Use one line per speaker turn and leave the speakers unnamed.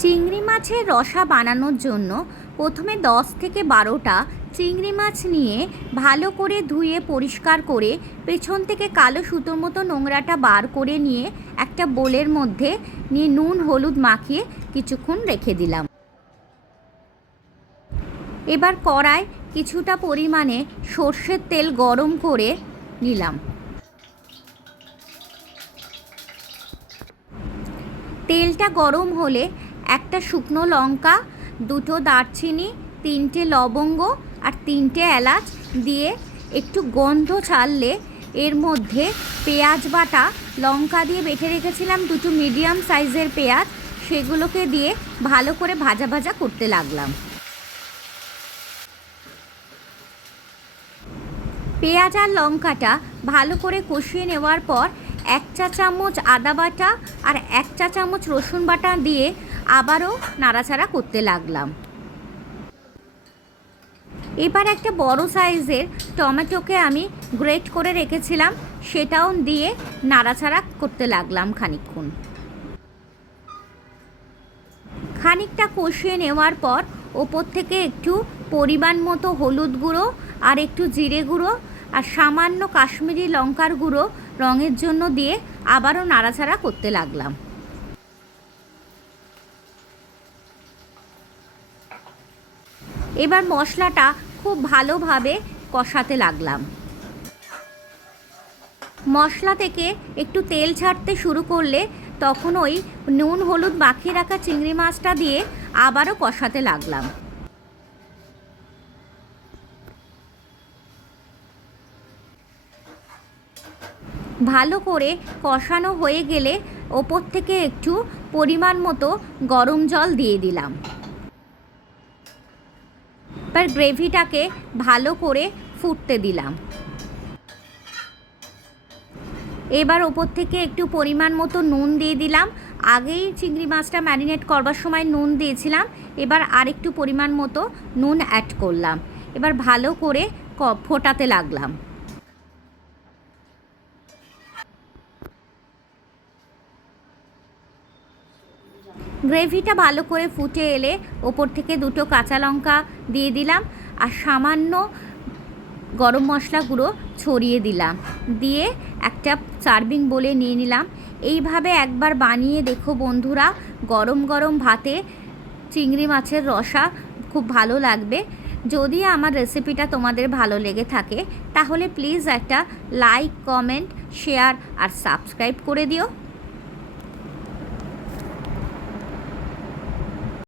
চিংড়ি মাছের রসা বানানোর জন্য প্রথমে দশ থেকে বারোটা চিংড়ি মাছ নিয়ে ভালো করে ধুয়ে পরিষ্কার করে পেছন থেকে কালো সুতোর মতো নোংরাটা বার করে নিয়ে একটা বোলের মধ্যে নিয়ে নুন, হলুদ মাখিয়ে কিছুক্ষণ রেখে দিলাম। এবার কড়ায় কিছুটা পরিমাণে সর্ষের তেল গরম করে নিলাম। তেলটা গরম হলে একটা শুকনো লঙ্কা, দুটো দারচিনি, তিনটে লবঙ্গ আর তিনটে এলাচ দিয়ে একটু গন্ধ ছাড়লে এর মধ্যে পেঁয়াজ বাটা, লঙ্কা দিয়ে বেটে রেখেছিলাম দুটো মিডিয়াম সাইজের পেঁয়াজ, সেগুলোকে দিয়ে ভালো করে ভাজা ভাজা করতে লাগলাম। পেঁয়াজ আর লঙ্কাটা ভালো করে কষিয়ে নেওয়ার পর এক চা চামচ আদা বাটা আর এক চা চামচ রসুন বাটা দিয়ে আবারও নাড়াচাড়া করতে লাগলাম। এবার একটা বড় সাইজের টমেটোকে আমি গ্রেট করে রেখেছিলাম, সেটাও দিয়ে নাড়াচাড়া করতে লাগলাম খানিকক্ষণ। খানিকটা কষিয়ে নেওয়ার পর ওপর থেকে একটু পরিমাণ মতো হলুদ গুঁড়ো আর একটু জিরে গুঁড়ো আর সামান্য কাশ্মীরি লঙ্কার গুঁড়ো রঙের জন্য দিয়ে আবারও নাড়াচাড়া করতে লাগলাম। এবার মশলাটা খুব ভালোভাবে কষাতে লাগলাম। মশলা থেকে একটু তেল ছাড়তে শুরু করলে তখন ওই নুন, হলুদ মাখিয়ে রাখা চিংড়ি মাছটা দিয়ে আবারও কষাতে লাগলাম। ভালো করে কষানো হয়ে গেলে ওপর থেকে একটু পরিমাণ মতো গরম জল দিয়ে দিলাম। এবার গ্রেভিটাকে ভালো করে ফুটতে দিলাম। এবার ওপর থেকে একটু পরিমাণ মতো নুন দিয়ে দিলাম। আগেই চিংড়ি মাছটা ম্যারিনেট করবার সময় নুন দিয়েছিলাম। এবার আরেকটু পরিমাণ মতো নুন অ্যাড করলাম। এবার ভালো করে ফোটাতে লাগলাম। গ্রেভিটা ভালো করে ফুটে এলে ওপর থেকে দুটো কাঁচা লঙ্কা দিয়ে দিলাম আর সামান্য গরম মশলা গুঁড়ো ছড়িয়ে দিলাম। দিয়ে একটা সার্ভিং বলে নিয়ে নিলাম। এইভাবে একবার বানিয়ে দেখো বন্ধুরা, গরম গরম ভাতে চিংড়ি মাছের রসা খুব ভালো লাগবে। যদি আমার রেসিপিটা তোমাদের ভালো লেগে থাকে, তাহলে প্লিজ একটা লাইক, কমেন্ট, শেয়ার আর সাবস্ক্রাইব করে দিও।